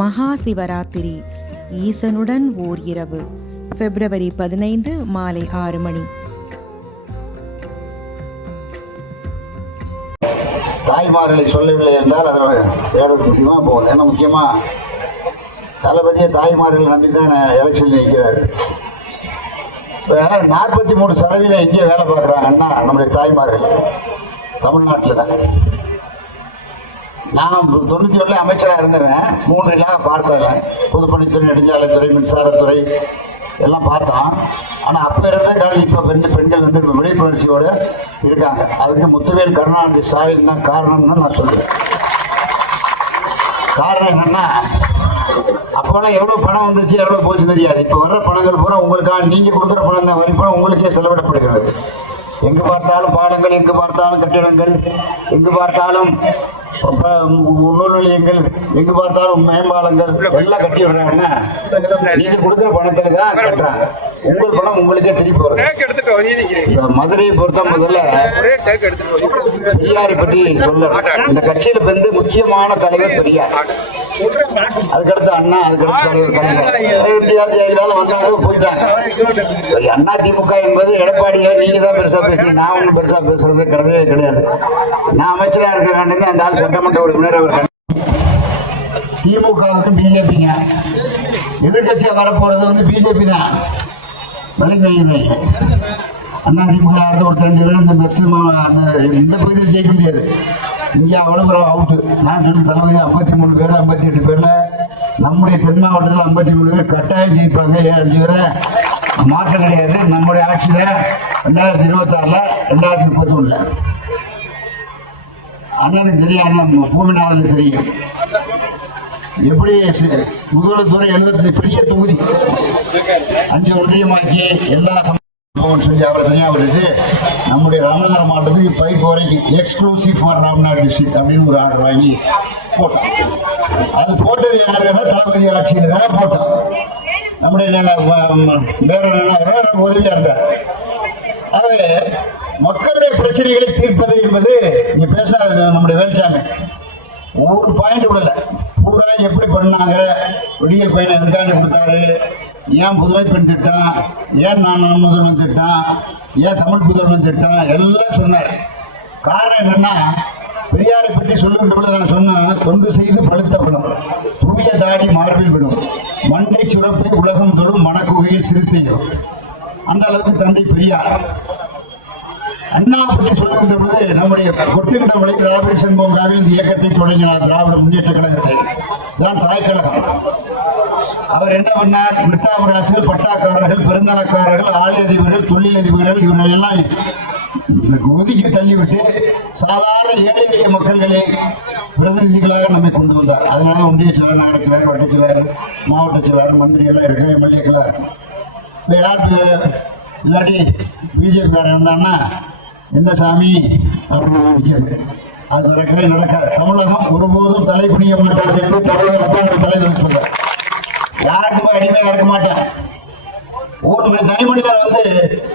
மகா சிவராத்திரி ஈசனுடன் ஓர் இரவு பிப்ரவரி 15 மாலை 6 மணி. தாய்மார்களை சொல்லவில்லை என்றால் அதில் வேற ஒரு முக்கியமாக போகுது. ஏன்னா முக்கியமாக தளபதியை தாய்மார்கள் நம்பி தான் எலெக்ஷன் நிற்கிறார். இப்போ 43% இங்கே வேலை பார்க்குறாங்கன்னா நம்முடைய தாய்மார்கள் தமிழ்நாட்டில் தான். நான் 97 அமைச்சராக இருந்தவன் 3 இல்லாத பார்த்தேன். பொதுப்பணித்துறை, நெடுஞ்சாலைத்துறை, மின்சாரத்துறை எல்லாம் பார்த்தோம். ஆனால் அப்போ இருந்த காலம் இப்போ பெண்கள் வந்து விழிப்புணர்ச்சியோடு இருக்காங்க. அதுக்கு முத்துவேல் கருணாநிதி ஸ்டாலின் தான் காரணம்னு நான் சொல்லுவேன். காரணம் என்னன்னா, அப்போலாம் எவ்வளோ பணம் வந்துச்சு எவ்வளோ போச்சு தெரியாது. இப்போ வர்ற பணங்கள் பூரா உங்களுக்காக நீங்கள் கொடுக்குற பணம் தான், வரி பணம் உங்களுக்கே செலவிடப்படுகிறது. எங்கு பார்த்தாலும் பாலங்கள், எங்கு பார்த்தாலும் கட்டிடங்கள், எங்கு பார்த்தாலும் நூல் நிலையங்கள், எங்கு பார்த்தாலும் மேம்பாலங்கள் எல்லாம் கட்டி விடுறாங்கன்னா நீங்க கொடுக்குற பணத்துல தான் கட்டுறாங்க. உங்கள் பணம் உங்களுக்கே திருப்பி வரும். மதுரையை பொறுத்த முதல்ல பெரியாரை பற்றி சொல்ல, இந்த கட்சியில வந்து முக்கியமான தலைவர் பெரியார், அதுக்கடுத்து அண்ணா, அதுக்கடுத்து தலைவர் கலைஞர் வந்தாங்க போயிட்டாங்க. அண்ணா திமுக என்பது எடப்பாடியை நீங்க தான் பெருசா பேசுறீங்க, நான் ஒன்றும் பெருசா பேசுறது கிடையாது. நான் அமைச்சராக இருக்கிற அந்த ஆள் சட்டமன்ற உறுப்பினர். அவர் திமுகவுக்கும் பிஜேபிங்க எதிர்கட்சியா வரப்போறது வந்து பிஜேபி தான். அண்ணா திமுக அடுத்த ஒரு 2 பேரும் இந்த மெஸ் இந்த பகுதியில் ஜெயிக்க முடியாது. இங்கே அவ்வளவு அவுட்டு. நான் சொல்லி தளபதி 53 பேர் 58 பேர்ல நம்முடைய தென் மாவட்டத்தில் 53 பேர் கட்டாயம் ஜெயிப்பாங்க. 7-5 பேரை மாற்றம் கிடையாது. நம்முடைய ஆட்சியில் 2026 2031 அண்ணனுக்கு தெரியும், பூமிநாதனுக்கு தெரியும். எப்படி முதல்வத்துறை 70 பெரிய தொகுதி 5 ஒன்றியமாக்கி எல்லா சொல்லி அவரை தனியாக விடுத்து நம்முடைய ராமநாதபுரம் மாவட்டத்துக்கு பைப் வரைக்கும் எக்ஸ்க்ளூசிவ் ஃபார் ராமநாடு டிஸ்ட்ரிக்ட் அப்படின்னு ஒரு ஆர்டர் வாங்கி போட்டான். அது போட்டது யாருன்னா தளபதி ஆட்சியில் தானே போட்டான். நம்முடைய வேற உதவியா இருந்தார். ஆகவே மக்களுடைய பிரச்சனைகளை தீர்ப்பது என்பது இங்க பேசாது. நம்முடைய வேல்சாமி ஒரு பாயிண்ட் விடல, பூரா எப்படி பண்ணாங்க, விடியல் பையனை எதுக்காண்டி கொடுத்தாரு, ஏன் புதுமை பெண் திட்டம், ஏன் நான் முதல்வன் திட்டம், ஏன் தமிழ் புதல்வன் திட்டம் எல்லாம் சொன்னார். காரணம் என்னன்னா, பெரியாரை பற்றி சொல்லுகின்ற பொழுது நான் சொன்னேன், தொண்டு செய்து பழுத்த விடும், தூய தாடி மார்பில் விடும், மண்ணை சுரப்பை உலகம் தொடும், மனக்குகையில் சிறுத்தையும். அந்த அளவுக்கு தந்தை பெரியார். அண்ணா பற்றி சொல்லுகின்ற பொழுது நம்முடைய கொட்டுகின்ற மலை ராபின்சன் பூங்காவில் இந்த இயக்கத்தை தொடங்கினார், திராவிட முன்னேற்ற கழகத்தை. இதுதான் தாய் கழகம். அவர் என்ன பண்ணார், மிட்டாமராசிகள், பட்டாக்காரர்கள், பெருந்தனக்காரர்கள், ஆலை அதிபர்கள், தொழிலதிபர்கள் இவர்களெல்லாம் ஒதுக்கி தள்ளிவிட்டு சாதாரண ஏழை எளிய மக்கள்களை பிரதிநிதிகளாக நம்மை கொண்டு வந்தார். அதனால ஒன்றிய செயலர், நகர செயலர், வட்ட செயலர், மாவட்ட செயலர், மந்திரிகள்லாம் இருக்கு, எம்எல்ஏக்களாக இருக்கு. இப்போ யாருக்கு இல்லாட்டி பிஜேபிக்காரன் வந்தான்னா என்ன சாமி அப்படின்னு அது நடக்கவே நடக்காது. தமிழகம் ஒருபோதும் தலை குனிய மாட்டாது என்று தமிழகத்தை தலைவர் சொல்றார். யாருக்குமே அடிமையாக இருக்க மாட்டேன். ஒரு தனி மனிதர் வந்து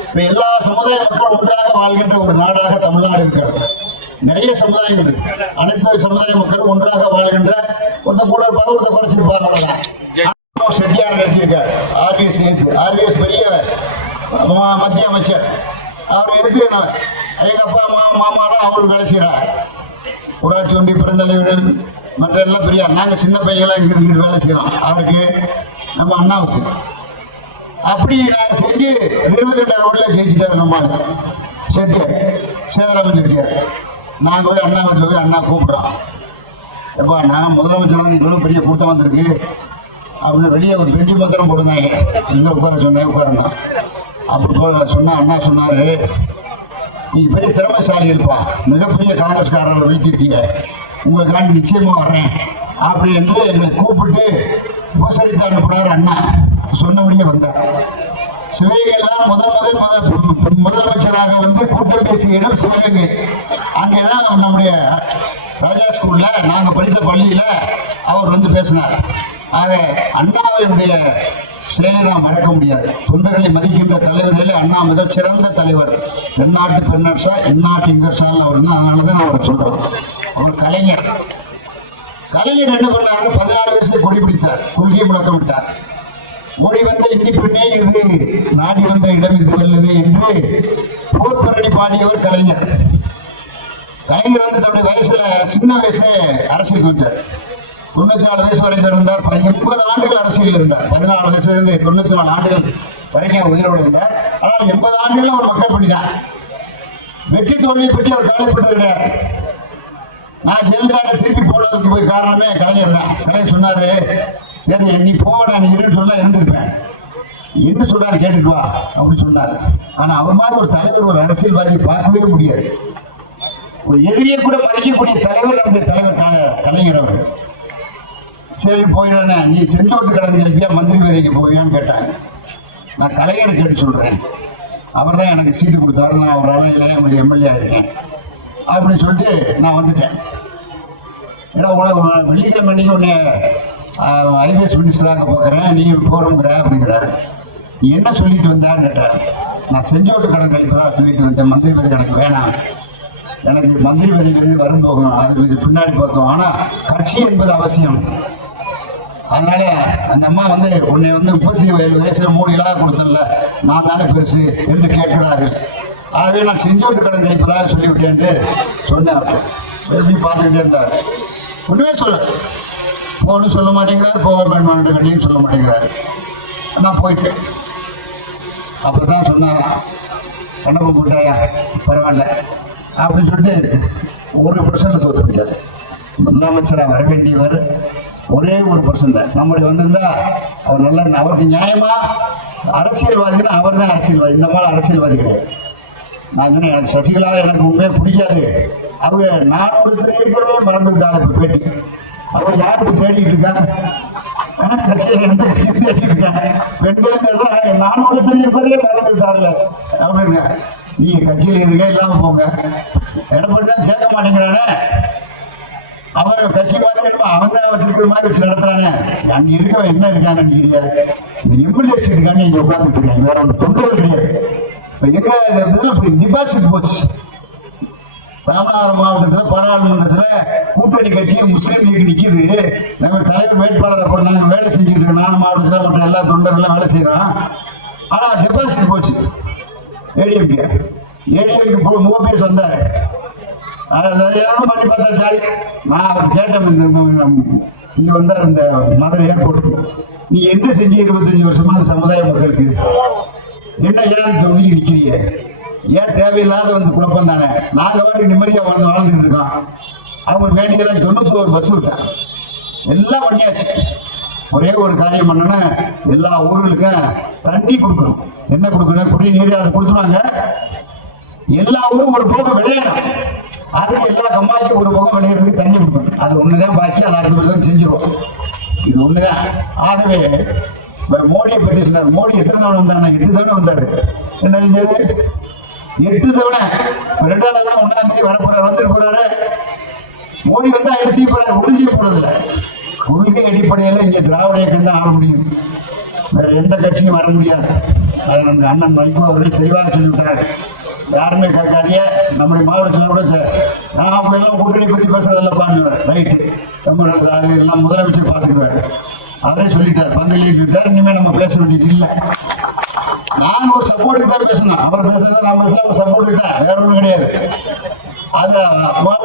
இப்ப எல்லா சமுதாய மக்கள் ஒன்றாக வாழ்கின்ற ஒரு நாடாக தமிழ்நாடு இருக்கிறது. நிறைய சமுதாயம் இருக்கு. அனைத்து சமுதாய மக்கள் ஒன்றாக வாழ்கின்ற, ஒருத்த கூட இருப்பாங்க, ஒருத்த குறைச்சிருப்பாங்க. அவ்வளவுதான். செட்டியார் நடத்தியிருக்கார். ஆர்விஎஸ் பெரிய மத்திய அமைச்சர். அவர் எதுக்கு எங்க அப்பா மாமாலாம் அவருக்கு வேலை செய்யறார். ஊராட்சி ஒன்றிய பெருந்தலைவர்கள் மற்ற எல்லாம் பெரியார். நாங்கள் சின்ன பையங்களாம் இங்கிட்டு வேலை செய்கிறோம். அவருக்கு நம்ம அண்ணாவுக்கு அப்படி நாங்கள் செஞ்சு 22 ரோட்டில் ஜெயிச்சுட்டாரு நம்ம செட்டியார், சேதராமன் செட்டியார். நாங்கள் போய் அண்ணா வீட்டில் போய் அண்ணா கூப்பிட்றோம். எப்பா நான் முதலமைச்சர் வந்து இவ்வளோ பெரிய கூட்டம் வந்திருக்கு அப்படின்னு வெளியே ஒரு பெஞ்சு பத்திரம் போட்டுருந்தாங்க. எங்கே உட்கார சொன்னேன், உட்காரந்தான். அப்படி சொன்னா அண்ணா சொன்னாரு, நீங்க பெரிய திறமைசாலிகள்ப்பா, மிகப்பெரிய காங்கிரஸ்காரர்கள் வைத்திருக்கீங்க, உங்களுக்காண்டி நிச்சயமா வர்றேன் அப்படி என்று எங்களை கூப்பிட்டு உபசரித்து அனுப்பினார். அண்ணா சொன்னபடியே வந்தார். சிவகங்கை தான் முதலமைச்சராக வந்து கூட்டம் பேசிய இடம் சிவகங்கை. அங்கேதான் நம்முடைய ராஜா ஸ்கூல்ல நாங்கள் படித்த பள்ளியில அவர் வந்து பேசினார். ஆக அண்ணாவினுடைய செயலை நாம் மறக்க முடியாது. தொண்டர்களை மதிக்கின்ற தலைவர்களே அண்ணா மிகச் சிறந்த தலைவர். தென்னாட்டு பெருநர்சா, இந்நாட்டு இங்கர்சால் அவர் தான். அதனால தான் அவரை சொல்றோம். அவர் கலைஞர் என்ன பண்ணாரு, 14 வயசுல கொடி கொடி பிடித்தார், கொள்கை முழக்கமிட்டார். ஓடி வந்த இந்தி பெண்ணே இது, நாடி வந்த இடம் இது வெல்லவே என்று போர்ப்பரணி பாடியவர் கலைஞர். கலைஞர் வந்து தன்னுடைய வயசுல சின்ன வயசுல அரசியலுக்கு வந்தார். 94 வயசு வரைக்கும் இருந்தார். 80 ஆண்டுகள் அரசியல் இருந்தார். 14 வயசுல இருந்து 94 ஆண்டுகள் வரைக்கும் உயிரோடு இருந்தார். ஆனால் 80 ஆண்டுகள் அவர் மக்கள் பணிதான். வெற்றி தோல்வியை பற்றி அவர் கவலைப்பட்டது கிடையாது. நான் ஜெயலலிதா திருப்பி போனதுக்கு போய் காரணமே கலைஞர் தான். கலைஞர் சொன்னாரு, சரி நீ போக, நான் இருன்னு சொல்ல இருந்திருப்பேன், என்ன சொல்றாரு கேட்டுட்டு வா அப்படின்னு சொன்னாரு. ஆனா அவர் மாதிரி ஒரு தலைவர், ஒரு அரசியல்வாதியை பார்க்கவே முடியாது. ஒரு எதிரியை கூட மதிக்கக்கூடிய தலைவர் நம்முடைய தலைவர் கலைஞர் அவர். சரி போயிடனே, நீ செஞ்சோட்டு கடந்து கேட்பியா மந்திரி பதவிக்கு போவியான்னு கேட்டாங்க. நான் கலைஞரை கேட்டு சொல்றேன், அவர் தான் எனக்கு சீட்டு கொடுத்தாரு, நான் அவரால் இல்லை உங்களுக்கு எம்எல்ஏ இருக்கேன் அப்படின்னு சொல்லிட்டு நான் வந்துட்டேன். ஏன்னா வெள்ளிக்கிழமை அன்னைக்கு உன்னை ஐபிஎஸ் மினிஸ்டராக பார்க்குறேன், நீ போகிறோங்கிற அப்படிங்கிறாரு. நீ என்ன சொல்லிட்டு வந்தான்னு கேட்டார். நான் செஞ்சோட்டு கடன் கழிப்பதாக சொல்லிட்டு வந்தேன், மந்திரி பதவி எனக்கு வேணாம், எனக்கு மந்திரி பதவியிலிருந்து வரும் போகும், அது கொஞ்சம் பின்னாடி பார்த்தோம், ஆனால் கட்சி என்பது அவசியம். அதனால அந்த அம்மா வந்து உன்னை வந்து 37 வயசுல 3 இலாக கொடுத்தல, நான் தானே பெருசு என்று கேட்கிறாரு. ஆகவே நான் செஞ்சோட்டு கடன் கழிப்பதாக சொல்லிவிட்டேன்ட்டு சொன்னேன். எப்படி பார்த்துக்கிட்டே இருந்தார். ஒன்றுமே சொல்ல, போகணும்னு சொல்ல மாட்டேங்கிறாரு, போக வேண்டாம் சொல்ல மாட்டேங்கிறாரு. நான் போயிட்டேன். அப்போ தான் சொன்னாராம், கண்ணப்ப போட்டாயா பரவாயில்ல அப்படின்னு சொல்லிட்டு 1% தோற்று முடியாது. முதலமைச்சராக வர வேண்டியவர் ஒரே 1% நம்முடைய வந்திருந்தா அவர் நல்லா, அவருக்கு நியாயமா அரசியல்வாதினா அவர் தான் அரசியல்வாதி, இந்த மாதிரி அரசியல்வாதி கிடையாது. நான் சொன்னேன், எனக்கு சசிகலா எனக்கு உண்மையாக பிடிக்காது, அவங்க நான் ஒருத்தர் இருக்கிறதே மறந்து விட்டாங்க. இப்போ பேட்டி அவர் யாருக்கு தேடிட்டு இருக்காங்க, கட்சியில் எந்த கட்சி தேடிட்டு இருக்காங்க, பெண்களுக்கு நான் ஒருத்தர் இருப்பதே மறந்து விட்டார்ல அப்படின்னு. நீங்க கட்சியில் இருக்க இல்லாம போங்க, எடப்பாடி தான் சேர்க்க மாட்டேங்கிறானே, அவன் கட்சி மாதிரி அவன் தான் வச்சிருக்கிற மாதிரி வச்சு நடத்துறானே, அங்க இருக்கவன் என்ன இருக்கான்னு தெரியாது. இந்த எம்எல்ஏ சீட்டுக்காண்டி இங்க உட்கார்ந்துட்டு இருக்காங்க, வேற ஒன்று தொண்டர்கள் கிடையாது. எங்க டிபாசிட் போச்சு. ராமநாதபுரம் மாவட்டத்தில் பாராளுமன்றத்தில் கூட்டணி கட்சி முஸ்லீம் லீக் நிற்கிது. நம்ம தலைவர் வேட்பாளரை போட நாங்கள் வேலை செஞ்சுக்கிட்டு இருக்கோம். நானும் மாவட்டத்தில் மற்ற எல்லா தொண்டர்களும் வேலை செய்கிறோம். ஆனால் டெபாசிட் போச்சு. ஏடிஎம்கே ஓபிஎஸ் வந்தார், எல்லாரும் பண்ணி பார்த்தாரு. சாரி, நான் அவர் கேட்டேன், இங்கே வந்தார் இந்த மதுரை ஏர்போர்ட்டுக்கு, நீ என்ன செஞ்சு 25 வருஷமா அந்த சமுதாய மக்களுக்கு என்ன ஏன் ஒதுக்கி நிற்கிறீங்க, ஏன் தேவையில்லாத வந்து குழப்பம் தானே, நாங்கள் வாட்டி நிம்மதியாக வாழ்ந்துட்டு இருக்கோம். அவங்களுக்கு வேண்டியதெல்லாம் 91 பஸ் விட்டேன், எல்லாம் பண்ணியாச்சு. ஒரே ஒரு காரியம் பண்ணோன்னா எல்லா ஊர்களுக்கும் தண்ணி கொடுக்கணும். என்ன கொடுக்கணும், குடிநீர் அதை கொடுத்துருவாங்க. எல்லா ஊரும் ஒரு போகம் விளையணும், அது எல்லா கம்மாய்க்கும் ஒரு போகம் விளையிறதுக்கு தண்ணி கொடுக்கணும். அது ஒண்ணுதான் பாக்கி, அதை அடுத்த தான் செஞ்சிருவோம். இது ஒண்ணுதான். ஆகவே மோடியை பத்தி சொன்னார். மோடி எத்தனை தவணை வந்தாங்க? 8 தவணை வந்தாரு. என்ன 8 தவணை, 2ஆம் தவணை 1ஆம் தேதி வரப்போறாரு, வந்துட்டு போறாரு. மோடி வந்தா என்ன செய்ய போறாரு? ஒன்றும் செய்ய போறதில்லை. கொள்கை அடிப்படையில் இங்கே திராவிட இயக்கம் தான் ஆள முடியும், வேற எந்த கட்சியும் வர முடியாது. அதை நம்ம அண்ணன் வைகோ அவர்கள் தெளிவாக சொல்லிவிட்டார். யாருமே கேட்காதீங்க, நம்முடைய மாவட்டத்தில் கூட நான் அவங்க எல்லாம் கூட்டணி பற்றி பேசுறதில்லப்பான்னு. ரைட்டு, ரொம்ப நல்லது, அது எல்லாம் முதலமைச்சர் பார்த்துக்கிறாரு. அவரே சொல்லிட்டார், பங்களிட்டார். இனிமேல் நம்ம பேச வேண்டியது இல்லை. நான் ஒரு சப்போர்ட்டுக்கு தான் பேசணும், அவர் பேசுறத நான் பேசுறேன், ஒரு சப்போர்ட்டுக்கு தான், வேற ஒன்றும் கிடையாது. அதை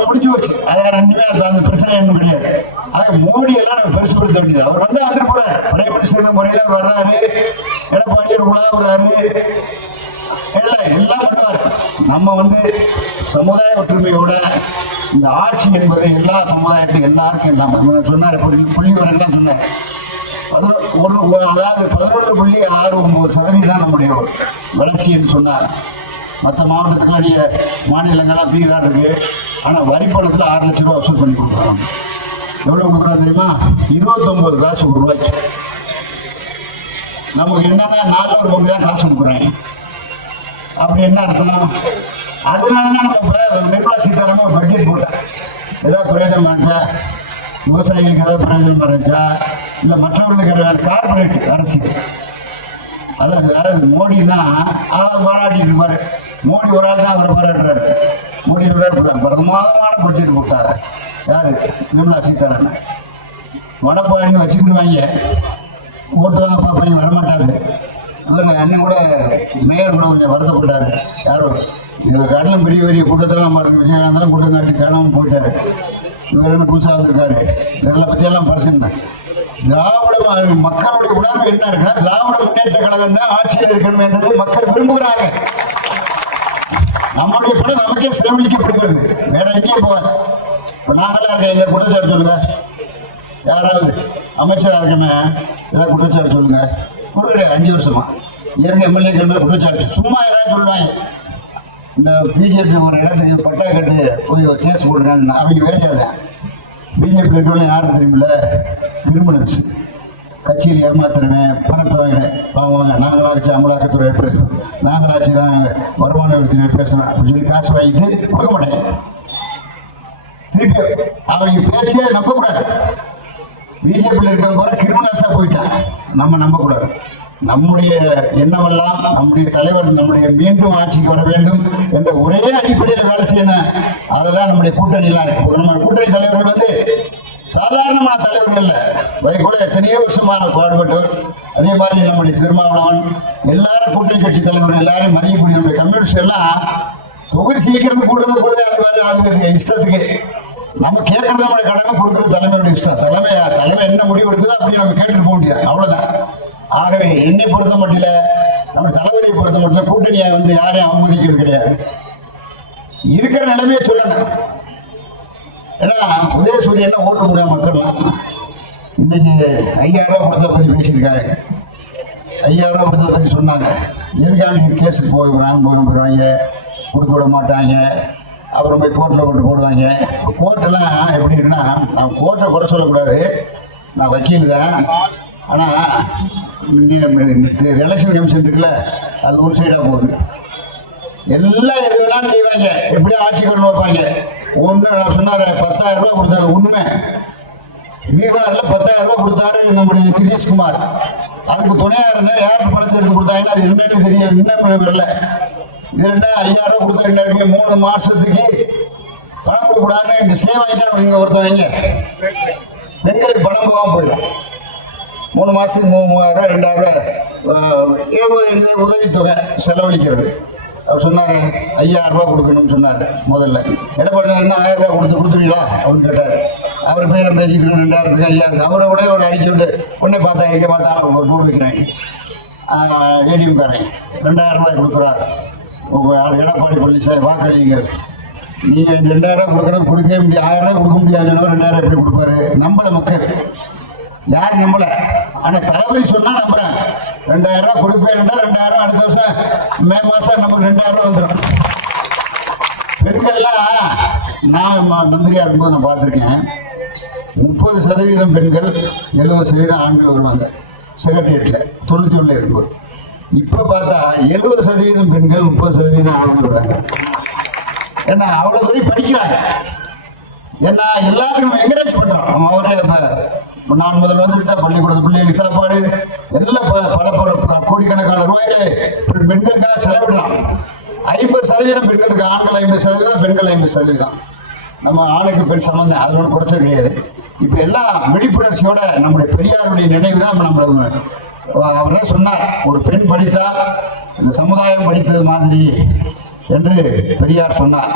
முடிஞ்சு வச்சு அதை இனிமேல் அந்த பிரச்சனை ஒன்றும் கிடையாது. ஆக மோடி எல்லாம் நம்ம பெருசுப்படுத்த வேண்டியது. அவர் வந்து வந்துட்டு போறாரு, பிரைம் மினிஸ்டர் முறையில் அவர் வர்றாரு, எடப்பாடியார் உலாவுறாரு, எல்லாம் பண்ணுவார். நம்ம வந்து சமுதாய ஒற்றுமையோட இந்த ஆட்சி என்பது எல்லா சமுதாயத்துக்கும் எல்லாருக்கும் இல்லாமல் சொன்னார். புள்ளி வரலாம் சொன்னார். அதாவது 11.69% நம்முடைய வளர்ச்சி என்று சொன்னார். மற்ற மாவட்டத்துக்குலாம் நீங்கள் மாநிலங்கள்லாம் பீகார் இருக்கு, ஆனால் வரி பணத்தில் 6 லட்சம் ரூபா வசூல் பண்ணி கொடுக்குறாங்க. எவ்வளோ கொடுக்குறாங்க தெரியுமா? 29 காசு ஒரு ரூபாய்க்கு. நமக்கு என்னன்னா 4 பங்கு தான் காசு கொடுக்குறாங்க. அப்படி என்ன அர்த்தம்? அதனாலதான் நம்ம நிர்மலா சீதாராமன் ஒரு பட்ஜெட் போட்டேன். ஏதாவது பிரயோஜனம் இருந்துச்சா, விவசாயிகளுக்கு ஏதாவது பிரயோஜனம் இருந்துச்சா, இல்லை மற்றவர்களுக்கு கார்பரேட் அரசியல். அதாவது மோடினா அவர் பாராட்டிட்டு இருப்பாரு. மோடி ஒரு ஆள் தான் அவரை பாராட்டுறாரு. மோடி பிரதமானமான பட்ஜெட் போட்டாரு. யாரு? நிர்மலா சீதாராமன். மனப்பாடியும் வச்சுக்கிடுவாங்க, ஓட்டு வாங்க பார்ப்பாங்க, வரமாட்டாங்க. இவங்க அண்ணன் கூட மேயர் கூட கொஞ்சம் வருத்தப்பட்டார். யாரும் இதை காட்டிலும் பெரிய பெரிய கூட்டத்தெல்லாம் விஜயகாந்தெல்லாம் கூட்டம் காட்டி காணாமல் போயிட்டார். இவர் என்ன புதுசாக வந்திருக்காரு, இதெல்லாம் பற்றியெல்லாம் பரிசுனேன். திராவிட மக்களுடைய உணர்வு என்ன இருக்குன்னா, திராவிட முன்னேற்ற கழகம் தான் ஆட்சியில் இருக்கணும் என்றதை மக்கள் விரும்புகிறாங்க. நம்மளுடைய படம் நமக்கே செலவழிக்கப்படுகிறது, வேற எங்கேயும் போகாது. இப்போ நாங்களாம் இருக்க எங்க குற்றச்சாட்டு சொல்லுங்க, யாராவது அமைச்சராக இருக்கமே ஏதாவது குற்றச்சாட்டு சொல்லுங்க. கொடுக்குற 5 வருஷமா இயற்கை எம்எல்ஏக்கள் மேலே குற்றச்சாட்டு சும்மா ஏதாவது சொல்லுவாங்க. இந்த பிஜேபி ஒரு இடத்துக்கு பட்டா கட்டு போய் கேஸ் போடுறாங்க, அவங்க வேலையாது. பிஜேபி இருக்கவங்க யாரும் தெரியுமில்ல, கிரிமினல்ஸ், கட்சியில் ஏமாத்துறவன், பணத்தை வாங்க, நாங்களாம் வச்சு அமலாக்கத்துறை பேசுகிறோம், நாங்களாம் வச்சு வருமான வரித்துறை பேசுகிறோம் அப்படின்னு சொல்லி காசு வாங்கிட்டு கொடுக்க மாட்டேங்க. திருப்பி அவங்க பேச்சே நம்பக்கூடாது. பிஜேபியில் இருக்கிறவங்க கூட கிரிமினல்ஸாக போயிட்டாங்க, நம்ம நம்பக்கூடாது. நம்முடைய எண்ணமெல்லாம் நம்முடைய தலைவர் நம்முடைய மீண்டும் ஆட்சிக்கு வர வேண்டும் என்ற ஒரே அடிப்படையில் வேலை செய்யணும். அதெல்லாம் நம்முடைய கூட்டணியெல்லாம் இருக்கு. நம்ம கூட்டணி தலைவர்கள் வந்து சாதாரணமான தலைவர்கள் இல்லை, கூட எத்தனையோ வருஷமான பாடுபட்டவர். அதே மாதிரி நம்முடைய திருமாவளவன், எல்லாரும் கூட்டணி கட்சி தலைவர்கள் எல்லாரும் மதியக்கூடிய நம்முடைய கம்யூனிஸ்ட் எல்லாம் தொகுதி சீக்கிரம் கூடுறது அது இஷ்டத்துக்கு நம்ம கேட்கறது நம்மளுடைய கடமை, கொடுக்குறது தலைமையுடைய இஷ்டம். தலைமை என்ன முடிவு எடுக்குதோ அப்படி நம்ம கேட்டுட்டு போக முடியாது, அவ்வளவுதான். ஆகவே என்னை பொறுத்த மட்டும் நம்ம தளபதியை பொறுத்த மட்டும் கூட்டணியை வந்து யாரையும் அவமதிக்கிறது கிடையாது. இருக்கிற நிலைமையை சொல்லணும். ஏன்னா உதயசூரியன் ஓட்டு போட மக்கள்லாம் இன்னைக்கு 5000 ரூபா கொடுத்த பற்றி பேசியிருக்காங்க. 5000 ரூபா கொடுத்த பற்றி சொன்னாங்க. எதுக்காக நீங்கள் கேஸுக்கு போயிடுவாங்க, கொடுக்க விட மாட்டாங்க, அப்புறம் போய் கோர்ட்டில் கொண்டு போடுவாங்க. கோர்ட்டெல்லாம் எப்படி இருக்குன்னா, நான் கோர்ட்டை குறை சொல்லக்கூடாது, நான் வக்கீல் தான். ஆனால் எலெக்ஷன் கமிஷன் இருக்குல்ல, அது ஒரு சைடாக போகுது. எல்லாம் எது வேணாலும் செய்வாங்க, எப்படியும் ஆட்சி கொண்டு வைப்பாங்க. ஒன்று சொன்னார் 10,000 ரூபா கொடுத்தாரு. ஒன்றுமே பீகாரில் 10,000 ரூபா கொடுத்தாரு நம்முடைய நிதிஷ்குமார். அதுக்கு துணையாக இருந்தால் யாருக்கு பணத்தை எடுத்து கொடுத்தாங்கன்னா அது என்னன்னு தெரியாது, இன்னும் வரல. இது 5,000 ரூபா கொடுத்தா என்ன இருக்கு, 3 மாசத்துக்கு பணம் கொடுக்கூடாதுன்னு ஸ்டே வாங்கிட்டா அப்படிங்க ஒருத்தவங்க. பெண்களுக்கு பணம் போகாமல் போயிடும். 3 மாசத்துக்கு 3,000 2,000 உதவித்தொகை செலவழிக்கிறது. அவர் சொன்னார் 5,000 ரூபா கொடுக்கணும்னு சொன்னார். முதல்ல எடப்பாடி என்ன 1000 ரூபா கொடுத்துருவீங்களா அப்படின்னு கேட்டார். அவர் பேரை பேசிட்டு 2,000க்கு 5,000. அவரை உடனே ஒரு அடிச்சு விட்டு உடனே பார்த்தா எங்கே பார்த்தாலும் ஒரு போர்டு வைக்கிறேன், ஏடிஎம் காரன் 2,000 ரூபாய் கொடுக்குறாரு. எடப்பாடி பழனிசாமி வாக்களிங்கிறது. நீங்கள் 2,000 கொடுக்குறது கொடுக்கவே முடியாது, 1000 ரூபாய் கொடுக்க முடியாது. 2,000 எப்படி கொடுப்பாரு? நம்பல மக்கள், யார் நம்பல. ஆனால் தளபதி சொன்னா நம்புறேன். 2,000 ரூபாய் கொடுப்பேன், 2,000 அடுத்த வருஷம் மே மாசம் நமக்கு 2,000 ரூபாய் வந்துடும். பெண்கள்லாம் நான் மந்திரியா இருக்கும்போது நான் பார்த்துருக்கேன், 30% பெண்கள் 70% ஆண்கள் வருவாங்க செக்ரட்டரியேட்டில் 91 இருக்கும்போது. இப்போ பார்த்தா 70% பெண்கள் 30% ஆண்கள் வராங்க. ஏன்னா அவ்வளோ தூரம் படிக்கிறாங்க. ஏன்னா எல்லாத்துக்கும் நம்ம என்கரேஜ் பண்ணுறோம். அவரே இப்போ நான் முதல்ல வந்துவிட்டா பள்ளிக்கூடத்து பிள்ளைகளுக்கு சாப்பாடு எல்லாம் பல கோடிக்கணக்கான ரூபாய்களை பெண்களுக்காக செலவிடலாம். 50% பெண்களுக்கு, ஆண்கள் 50%, பெண்கள் 50%. நம்ம ஆணுக்கு பெண் சம்பந்தம், அது ஒன்றும் குறைச்ச கிடையாது. இப்போ எல்லாம் விழிப்புணர்ச்சியோட நம்முடைய பெரியாருடைய நினைவு தான் நம்ம. அவர் தான் சொன்னார், ஒரு பெண் படித்தா இந்த சமுதாயம் படித்தது மாதிரி என்று பெரியார் சொன்னார்.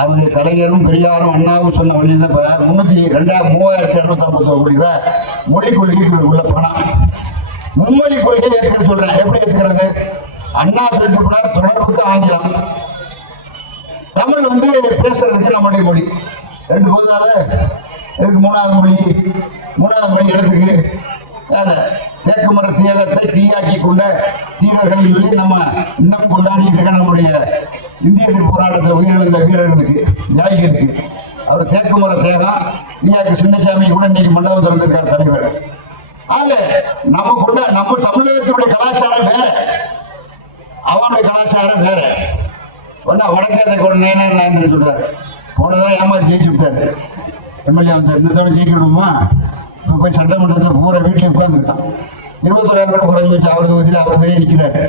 அவருடைய கலைஞரும் பெரியாரும் அண்ணாவும் சொன்ன வழியில் தான் இப்போ 3,251 கோடி ரூபாய் மொழிக் கொள்கைக்கு உள்ள பணம். மும்மொழி கொள்கையை ஏற்றுக்கிற சொல்றேன். எப்படி ஏற்றுக்கிறது? அண்ணா சொல்லிட்டு போனார், தொடர்புக்கு ஆங்கிலம், தமிழ் வந்து பேசுறதுக்கு நம்முடைய மொழி 2 போதாத. எதுக்கு 3வது மொழி? 3வது மொழி இடத்துக்கு தேக்கு மர தியாகத்தை தீயாக்கி கொண்ட தீரர்கள் சொல்லி நம்ம இன்னும் கொண்டாடிட்டு இருக்க நம்முடைய இந்திய போராட்டத்தில் உயிரிழந்த வீரர்களுக்கு, தியாகிகளுக்கு. அவர் தேக்கு மர தியாகம் தீயாக்கி சின்னசாமி கூட இன்னைக்கு மண்டபம் திறந்திருக்கார் தலைவர். ஆக நம்ம தமிழகத்தினுடைய கலாச்சாரம் வேற, அவனுடைய கலாச்சாரம் வேற. ஒன்னா வடக்கேதை கூட நேரம் சொல்றாரு, போனதான் ஏமாத்தி ஜெயிச்சு விட்டாரு. எம்எல்ஏ வந்து இந்த தடவை ஜெயிக்க விடுமா? இப்போ போய் சட்டமன்றத்தில் பூரா வீட்டில் உட்காந்துருக்கான். 21,000 பேர் குறைஞ்சி வச்சு அவர் தொகுதியில் அவர் தெரிய நிற்கிறாரு.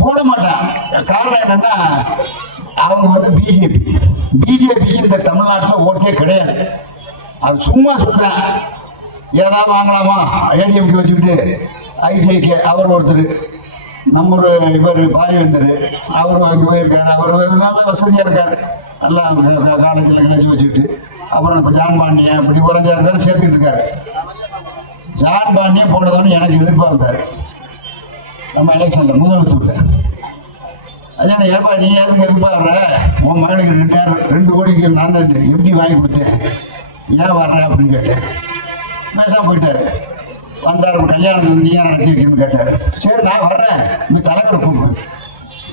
போட மாட்டான். காரணம் என்னன்னா, அவங்க வந்து பிஜேபிக்கு இந்த தமிழ்நாட்டில் ஓட்டே கிடையாது. அது சும்மா சொல்றேன். ஏதாவது வாங்கலாமா ஏடிஎம்கே வச்சுக்கிட்டு ஐஜேகே அவர் ஒருத்தர், நம்ம ஒரு இவர் பாரிவேந்தர், அவர் அங்கே போயிருக்காரு. அவர் நல்ல வசதியாக இருக்கார், நல்லா காலேஜில் கிளச்சி வச்சுக்கிட்டு. அப்புறம் இப்போ ஜான் பாண்டியன் இப்படி ஒரு 5-6 பேர் சேர்த்துக்கிட்டு இருக்காரு. ஜான் பாண்டியன் போனதானு எனக்கு எதிர்பார்த்தார் நம்ம எலெக்ஷனில் முதலத்தூரில். அதான் ஏப்பா நீ எதுக்கு எதிர்பார்க்குற, உன் மகனுக்கு 2 கோடிக்கு நான் தான் எப்படி வாங்கி கொடுத்தேன், ஏன் வர்றேன் அப்படின்னு கேட்டேன். பேசாமல் போயிட்டாரு. வந்தார், கல்யாணத்துக்கு நீ ஏன் நடத்தி வைக்கணும்னு கேட்டார். சரி நான் வர்றேன், நீ தலைவரை கூப்பிடு.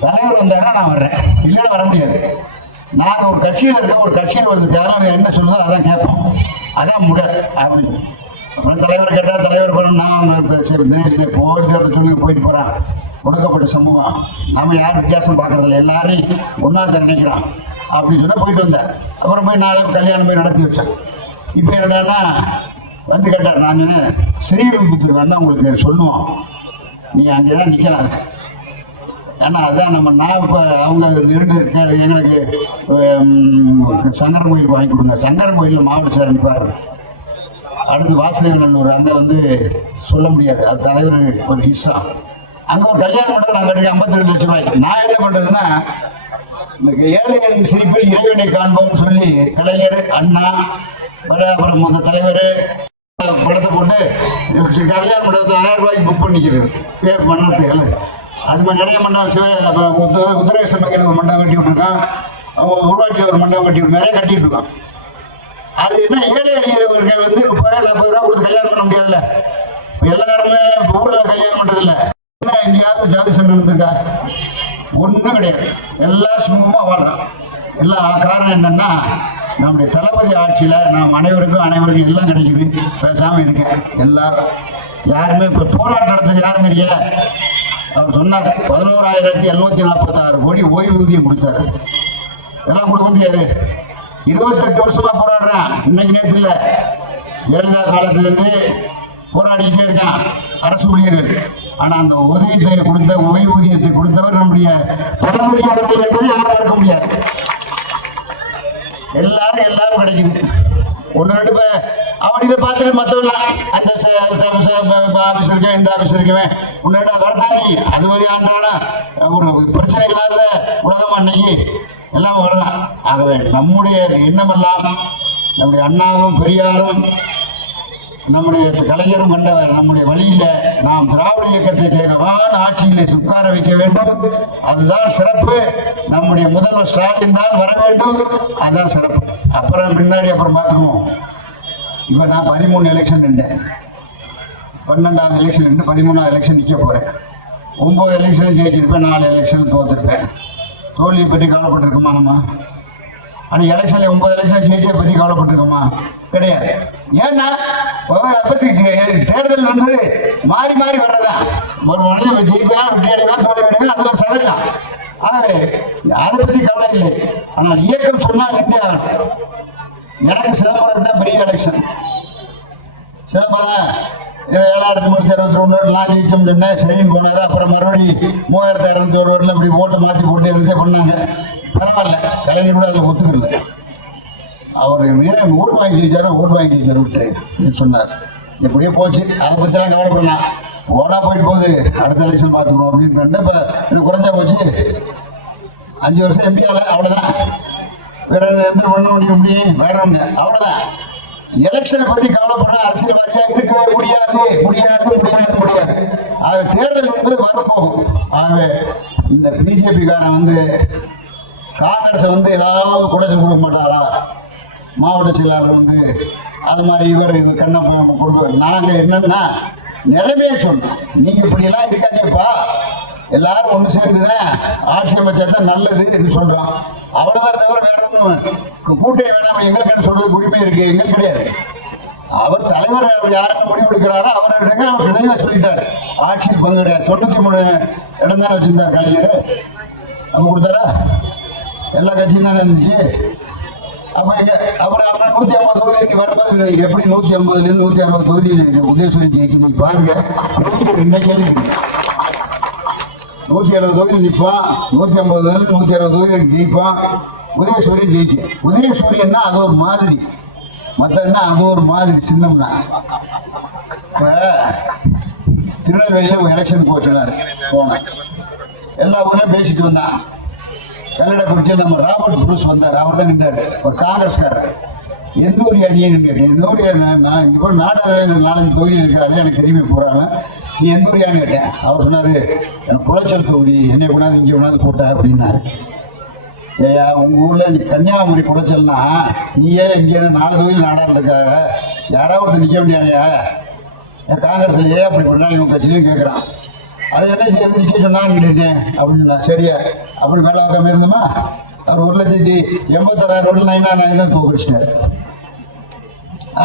தலைவர் வந்தாருன்னா நான் வர்றேன், இல்லைன்னா வர முடியாது. நாங்கள் ஒரு கட்சியில் இருக்கோம், ஒரு கட்சியில் வருது தேவை என்ன சொல்லுதோ அதான் கேட்போம், அதான் முறை அப்படின்னு. அப்புறம் தலைவர் கேட்டால் தலைவர் போகிறோம். நான் சரி தினேஷ் போயிட்டு சொல்லி போயிட்டு போகிறேன். ஒடுக்கப்பட்ட சமூகம், நம்ம யார் வித்தியாசம் பார்க்குறதில்ல, எல்லாரையும் ஒன்றா தான் நினைக்கிறான் அப்படின்னு சொன்னால் போயிட்டு வந்தார். அப்புறம் போய் நாளைக்கு கல்யாணம் போய் நடத்தி வச்சேன். இப்போ என்னடான்னா வந்து கேட்டார். நான் சொன்னேன் ஸ்ரீவில்லிபுத்தூர் வேணா உங்களுக்கு சொல்லுவோம், நீங்கள் அங்கே தான் நிற்கலாம். ஏன்னா அதுதான் நான் இப்போ அவங்க 2 எங்களுக்கு சங்கரன் கோயில் வாங்கி கொடுங்க. சங்கரன் கோயிலில் மாவட்ட சார் நிற்பார். அடுத்து வாசுதேவநல்லூர், அங்கே வந்து சொல்ல முடியாது, அது தலைவர் ஒரு இஷ்டம். அங்கே ஒரு கல்யாணம் பண்ணுறது நாங்கள் கட்டி 52 லட்சம் ரூபாய்க்கு. நான் என்ன பண்ணுறதுன்னா இந்த ஏழைகளின் சிரிப்பில் இறைவனை காண்போம்னு சொல்லி கலைஞர், அண்ணா, அப்புறம் அந்த தலைவர் படத்தை போட்டு கல்யாண மண்டபத்தில் 1000 ரூபாய்க்கு புக் பண்ணிக்கிறது பே பண்ணுறதுக்கு. அது மாதிரி நிறைய மண்டபம் உத்தரவேச மக்கள் ஒரு மண்டபம் கட்டி விட்டுருக்கான், உருவாக்கியில் ஒரு மண்டபம் கட்டி விட்டு நிறைய கட்டிட்டு இருக்கான். அது என்ன ஏழை எளியவர்கள் வந்து 30 ரூபா 40 ரூபா கொடுத்து கல்யாணம் பண்ண முடியாதுல்ல. எல்லாருமே ஊரில் கல்யாணம் பண்ணுறதில்ல. என்ன இங்கே யாரும் ஜாதி சங்கம் நடந்திருக்கா? ஒன்றும் கிடையாது. எல்லாம் சும்மா வாழ்றான். எல்லாம் காரணம் என்னன்னா நம்முடைய தளபதி ஆட்சியில் நாம் அனைவருக்கும் எல்லாம் கிடைக்குது. பேசாமல் இருக்கேன். எல்லாரும் யாருமே இப்போ போராட்டம் நடத்துறது யாரும் இல்லையா? அவர் சொன்னார் 11,746 கோடி ஓய்வூதியம் கொடுத்தாரு. எல்லாம் கொடுக்க முடியாது. 28 வருஷமா போராடுறான். இன்னைக்கு நேரத்தில் இல்லை, ஜெயலலிதா காலத்திலேருந்து போராடிக்கிட்டே இருக்கான் அரசு ஊழியர்கள். ஆனால் அந்த உதவித்தொகை கொடுத்த ஓய்வூதியத்தை கொடுத்தவர் நம்முடைய தளபதி அவர்கள் என்பதை யாரும் இருக்க முடியாது. எல்லாரும் கிடைக்குது. 1-2 பேர் அவன் இதை பார்த்துட்டு மற்றவெல்லாம் அந்த ஆஃபீஸ் இருக்கவன் இந்த ஆஃபீஸ் இருக்கவன் 1-2 வரத்தாங்க. அது மாதிரி ஆண்டானா ஒரு பிரச்சனை இல்லாத உலகம் அன்னைக்கு எல்லாம் வரலாம். ஆகவே நம்முடைய எண்ணமெல்லாம் நம்முடைய அண்ணாவும் பெரியாரும் நம்முடைய கலைஞரும் கண்ட நம்முடைய வழியில நாம் திராவிட இயக்கத்தை தேர்வான ஆட்சியிலே உட்கார வைக்க வேண்டும். அதுதான் சிறப்பு. நம்முடைய முதல்வர் ஸ்டாலின் தான் வர வேண்டும், அதுதான் சிறப்பு. அப்புறம் பின்னாடி பார்த்துக்குவோம். இப்போ நான் 13 எலெக்ஷன் நின்றேன், 12வது எலெக்ஷன் நின்று 13வது எலெக்ஷன் நிற்க போகிறேன். 9 எலெக்ஷன் ஜெயிச்சிருப்பேன், 4 எலெக்ஷன் தோற்றுருப்பேன். தோல்வியை பற்றி கவலைப்பட்டிருக்கோமா நம்ம? ஆனால் எலெக்ஷனில் 9 எலெக்ஷன் ஜெயிச்சதை பற்றி கவலைப்பட்டிருக்கோமா? கிடையாது. ஏன்னா பற்றி தேர்தல் வந்து மாறி மாறி வர்றதா. ஒரு மனிதன் ஜெயிப்பேன், வெற்றி அடைவேன், தோல்வி அடைவேன், அதெல்லாம் சகஜம். ஆகவே அதை பற்றி கவலை இல்லை. ஆனால் இயக்கம் சொன்னால் என்ன ஆகணும்? எனக்கு சிதம்பரத்துக்கு தான் பெரிய எலெக்ஷன். சிதம்பரம் 7,361 நான் ஜெயிச்சோம் சொன்னேன், சரின்னு போனாரு. அப்புறம் மறுபடியும் 3,201 இப்படி ஓட்டை மாற்றி போட்டு இருந்தே பண்ணாங்க. பரவாயில்ல, கலைஞர் கூட அதை ஒத்துக்கல. அவர் ஓட்டு வாங்கி ஜெயிச்சாரு விட்டு சொன்னார். எப்படியோ போச்சு, அதை பற்றிலாம் கவலைப்படலாம். போயிட்டு போகுது, அடுத்த எலெக்ஷன் பார்த்துக்கணும் அப்படின்னு. இப்போ எனக்கு குறைஞ்சா போச்சு, 5 வருஷம் எம்பி ஆகல, அவ்வளோதான். வேற எந்த பண்ண முடியும்? வேற ஒன்று, அவ்வளோதான். எலெக்ஷனை பற்றி கவலைப்படுற அரசியல்வாதியாக இருக்கவே முடியாது. ஆக தேர்தல் என்பது வரப்போகும். ஆகவே இந்த பிஜேபிக்காரன் வந்து காங்கிரஸை வந்து ஏதாவது குறைச்சி கொடுக்க மாட்டாளா? மாவட்ட செயலாளர் வந்து அது மாதிரி இவர் கண்ணப்ப கொடுக்க. நாங்கள் என்னன்னா நிலைமையை சொன்னோம், நீங்கள் இப்படியெல்லாம் இருக்காதீங்கப்பா, எல்லாரும் ஒன்று சேர்ந்துதான் ஆட்சி அமைச்சா தான் நல்லது என்று சொல்கிறோம். அவ்வளோதான் தவிர வேற ஒன்றும் கூட்டணி வேணாம் எங்களுக்கு சொல்றதுக்கு உரிமை இருக்கு, எங்களுக்கு கிடையாது. அவர் தலைவர் யாருக்கு முடிவெடுக்கிறாரோ அவர் தெளிவாக சொல்லிட்டார். ஆட்சியில் பங்கு கிடையாது. 93 இடம் தானே வச்சிருந்தார் கலைஞர். அப்போ கொடுத்தாரா? எல்லா கட்சியும் தானே இருந்துச்சு. அப்போ அப்புறம் 150 தொகுதி வரும்போது எப்படி 150லேருந்து 160 தொகுதி உதயசூரியன் ஜெயிக்கணும் பாருங்க. இன்னைக்கு 170 தொகுதியில் நிற்பான், 150 160 தொகுதியில் ஜெயிப்பான். உதயசூரியன் ஜெயிக்கும். உதயசூரியன்னா அது ஒரு மாதிரி. மற்றன்னா அது ஒரு மாதிரி சின்னம்னா. இப்போ திருநெல்வேலியில் ஒரு எலெக்ஷன் போச்சுனாரு, போனேன். எல்லா ஊர்லையும் பேசிட்டு வந்தான். கல்லடக்குறிச்சியில் நம்ம ராபர்ட் ப்ரூஸ் வந்தார், அவர் தான் நின்றார், ஒரு காங்கிரஸ்காரர். எந்த ஊர் அணியே நின்று என்னுடைய நான் இங்கே போய் நாலஞ்சு தொகுதியில் இருக்காரு, எனக்கு திரும்பி போகிறாங்க. நீ எந்த ஊர் யான்னு கேட்டேன். அவர் சொன்னார், எனக்கு குளச்சல் தொகுதி, என்னை கொண்டாந்து இங்கே கொண்டாந்து போட்டா அப்படின்னாரு. ஏயா உங்கள் ஊரில் நீ கன்னியாகுமரி குளச்சல்னா நீ ஏன் இங்கே 4 தொகுதியில் நாடாக இருக்காங்க, யாராவது ஒருத்தர் நிற்க வேண்டியானையா? என் காங்கிரஸில் ஏன் அப்படி பண்ணா இவங்க கட்சியிலையும் கேட்குறான். அதை என்ன செய்யறது, நிற்க சொன்னான்னு கேட்டேன் அப்படின்னு. சரியா அப்படி வேலை பார்க்காம இருந்தோமா? அவர் 1,86,000 ரோட்டில் 9 தான் தோக்கடிச்சிட்டாரு.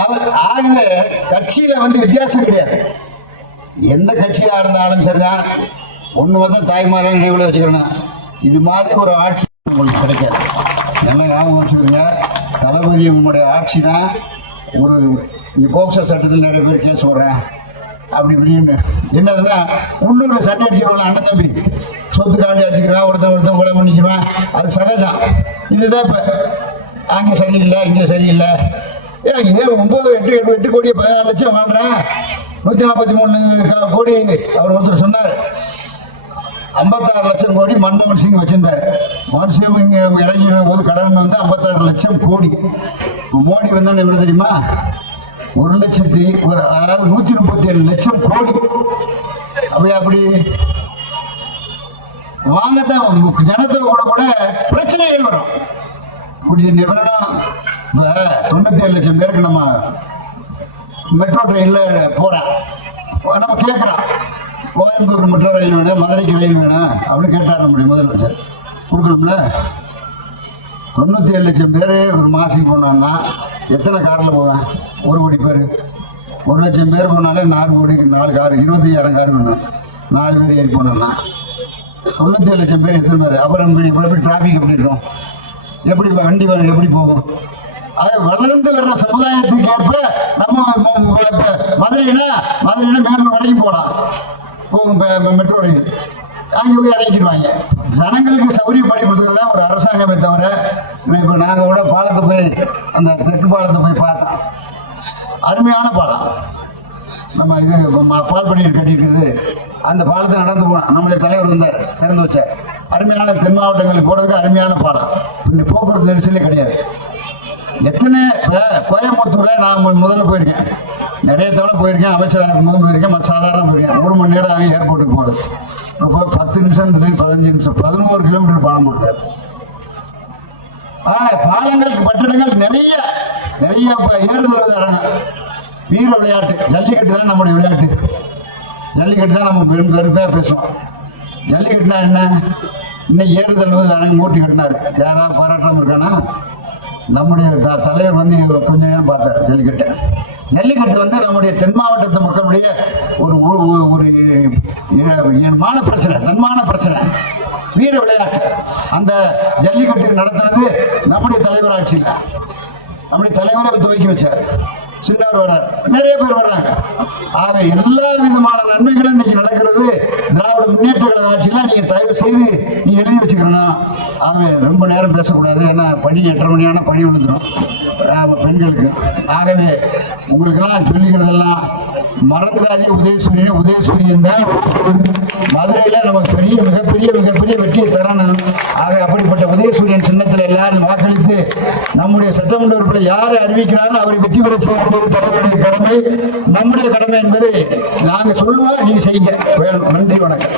அவர் ஆகவே கட்சியில் வித்தியாசம் கிடையாது. எந்த கட்சியாக இருந்தாலும் சரிதான், ஒன்று தாய்மார்கள் நினைவில் வச்சுக்கணும். இது மாதிரி ஒரு ஆட்சி உங்களுக்கு கிடைக்காது. என்ன ஞாபகம் வச்சுக்கோங்க, தளபதி உங்களுடைய ஆட்சி தான். ஒரு இங்கே போக்சோ சட்டத்தில் நிறைய பேர் கேஸ் போடுறேன் அப்படி இப்படின்னு என்னதுன்னா, உள்ளூரில் சண்டை அடிச்சுக்கிறவங்க அண்ணன் தம்பி சொத்து காண்டி அடிச்சுக்கிறான், ஒருத்தன் கொலை பண்ணிக்கிறான், அது சகஜம். இதுதான் இப்போ அங்கே சரியில்லை இங்கே சரியில்லை. ஏன் 8 கோடி 14 லட்சம் வாங்குறேன், 143 கோடி. அவர் ஒருத்தர் சொன்னார் 56 லட்சம் கோடி மன்மோகன் சிங் வச்சிருந்தார். மன்மோகன் சிங் இங்கே இறங்கின போது கடன் 56 லட்சம் கோடி. மோடி வந்தா எவ்வளவு தெரியுமா? 137 லட்சம் கோடி. அப்படி வாங்கத்தான் ஜனத்தை கூட பிரச்சனைகள் வரும். குடிய நிபரணம். இப்போ 97 லட்சம் பேருக்கு நம்ம மெட்ரோ ட்ரெயினில் போகிறோம். நம்ம கேட்குறோம், கோயம்புத்தூர் மெட்ரோ ரயில் வேணும், மதுரைக்கு ரயில் வேணும் அப்படின்னு கேட்டார் நம்முடைய முதலமைச்சர். கொடுக்கணும்ல. 97 லட்சம் பேர் ஒரு மாதத்துக்கு போனான்னா எத்தனை காரில் போவேன்? 1 கோடி பேர். 1 லட்சம் பேர் போனாலே 4 கோடிக்கு 4 கார், 25,000 கார் வேணும். 4 பேர் ஏறி போனோம்னா 97 லட்சம் பேர் எத்தனை பேர்? அப்புறம் எப்படி டிராஃபிக் எப்படி இருக்கும்? எப்படி வண்டி எப்படி போகும்? அது வளர்ந்து வர்ற சமுதாயத்துக்கு ஏற்ப நம்ம மதுரைனா மேலும் வரைக்கும் போகலாம். போகும் மெட்ரோ ரயில் அங்கே போய் இறங்கிடுவாங்க. ஜனங்களுக்கு சௌகரியப்படி கொடுத்துக்கிறது தான் ஒரு அரசாங்கமே தவிர. இப்போ நாங்கள் கூட பாலத்தை போய் அந்த தெற்கு பாலத்தை போய் பார்த்தோம். அருமையான பாலம். நம்ம இது பால் பணியில் கட்டியிருக்கிறது. அந்த பாலத்தை நடந்து போனோம். நம்முடைய தலைவர் வந்தார், திறந்து வச்சார். அருமையான தென் மாவட்டங்களுக்கு போகிறதுக்கு அருமையான பாலம். இந்த போக்குவரத்து நெரிசலே கிடையாது. எத்தனை இப்போ கோயம்புத்தூரில் நான் முதல்ல போயிருக்கேன், நிறைய தவணை போயிருக்கேன். அமைச்சராக முதல் போயிருக்கேன், மற்ற சாதாரண போயிருக்கேன். 1 மணி நேரம் ஆகி ஏர்போர்ட்டுக்கு போகிறது. இப்போ 10 நிமிஷம் 15 நிமிஷம் 11 கிலோமீட்டர் பாலம் போட்டார். பாலங்களுக்கு கட்டடங்கள் நிறைய இப்போ ஏறுதல் வராங்க. வீர விளையாட்டு ஜல்லிக்கட்டு தான் நம்முடைய விளையாட்டு. ஜல்லிக்கட்டு தான் நம்ம பெருமையாக பேசுவோம். ஜல்லிக்கட்டுனா என்ன? இன்னைக்கு ஏறுதல் அரங்க மூர்த்தி கட்டினார். யாராவது பாராட்டாமல் இருக்கானா? நம்முடைய தலைவர் கொஞ்ச நேரம் பார்த்தார் ஜல்லிக்கட்டு. ஜல்லிக்கட்டு நம்முடைய தென் மாவட்டத்து மக்களுடைய ஒரு மான பிரச்சனை, தன்மான பிரச்சனை, வீர விளையாட்டு. அந்த ஜல்லிக்கட்டு நடத்துனது நம்முடைய தலைவர் ஆட்சியில். நம்முடைய தலைவரை துவக்கி வச்சார். சின்னவர் வர்றார், நிறைய பேர் வர்றாங்க. ஆக எல்லா விதமான நன்மைகளும் இன்னைக்கு நடக்கிறது திராவிட முன்னேற்ற கழக ஆட்சியில். நீங்க தயவு செய்து நீங்க எழுதி வச்சுக்கணும். ஆக ரொம்ப நேரம் பேசக்கூடாது, ஏன்னா பணி 8:30 மணியான பணி விழுந்துடும் பெண்களுக்கு. ஆகவே உங்களுக்கெல்லாம் சொல்லிக்கிறதெல்லாம் மறந்துடாதே. உதயசூரியன் தான் மதுரையில நமக்கு மிகப்பெரிய வெற்றியை தரணும். ஆக அப்படிப்பட்ட உதயசூரியன் சின்னத்தில் எல்லாரும் வாக்களித்து நம்முடைய சட்டமன்ற உறுப்பினர் யாரை அறிவிக்கிறாரோ அவரை வெற்றி பெற செய்வது தரக்கூடிய கடமை, நம்முடைய கடமை என்பதை நாங்கள் சொல்லுவோம். நீங்க செய்யுங்க. நன்றி, வணக்கம்.